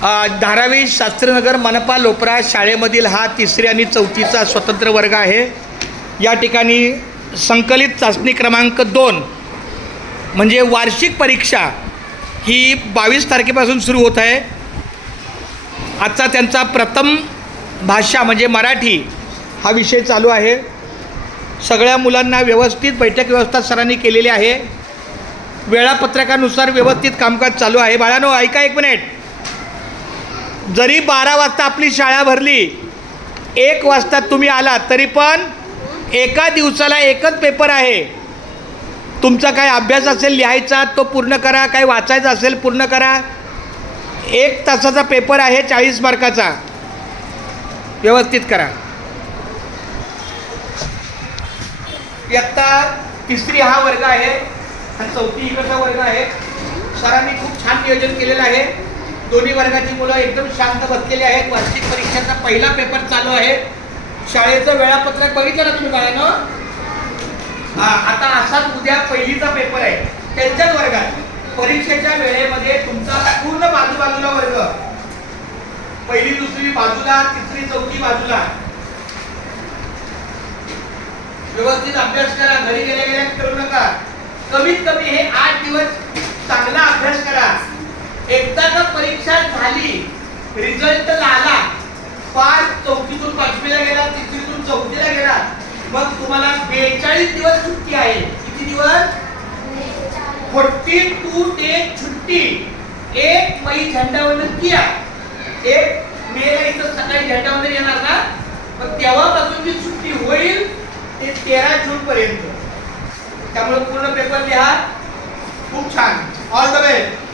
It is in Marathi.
धारावी शास्त्रीनगर मनपा लोपरा शाळेमधील हा 3री आणि 4थीचा स्वतंत्र वर्ग आहे। या ठिकाणी संकलित चाचणी क्रमांक 2 म्हणजे वार्षिक परीक्षा ही 22 तारखेपासून सुरू होत आहे। आजचा त्यांचा प्रथम भाषा म्हणजे मराठी हा विषय चालू आहे। सगळ्या मुलांना व्यवस्थित बैठक व्यवस्था सरांनी केलेली आहे। वेळापत्रकानुसार व्यवस्थित कामकाज चालू आहे। बाळांनो ऐका एक मिनिट, जरी 12 वाजता आपली शाळा भरली, 1 वाजता तुम्ही आला तरी पण एका दिवसाला एकच पेपर आहे। तुमचा काय अभ्यास असेल लिहायचा तो पूर्ण करा, काय वाचायचं असेल पूर्ण करा। 1 तासाचा पेपर आहे 40 मार्काचा, व्यवस्थित करा। इयत्ता 3री हा वर्ग आहे आणि 4थी इकडचा वर्ग आहे। सरांनी खूप छान नियोजन केलेलं आहे। दोन्ही वर्गाची मुलं एकदम शांत बसलेली आहेत। वार्षिक परीक्षेचा पहिला पेपर चालू आहे। शाळेचं वेळापत्रक बघितलं ना तुम्ही बाळांनो? आता असाच उद्या पहिलीचा पेपर आहे त्यांच्याच वर्गात। परीक्षेच्या वेळेमध्ये तुमचा पूर्ण बाजूला वर्ग, पहिली दुसरी बाजूला, 3री 4थी बाजूला, व्यवस्थित अभ्यास करा। घरी गेल्या करू नका। कमीत कमी हे 8 दिवस चांगला अभ्यास करा। एकदा का परीक्षा झाली, रिझल्ट आला, 4थीतून 5वीला गेला, 3रीतून 4थीला गेला, मग तुम्हाला 42 दिवस सुट्टी आहे। किती दिवस? 42 डेज छुट्टी। 1 मई झेंडावंदन किया, 1 मेला इथं सकाळी झेंडावंदन येणार ना, मग तेव्हापासून जी सुट्टी होईल ते 13 जून पर्यंत। त्यामुळे पूर्ण पेपर लिहा। खूप छान। All the best.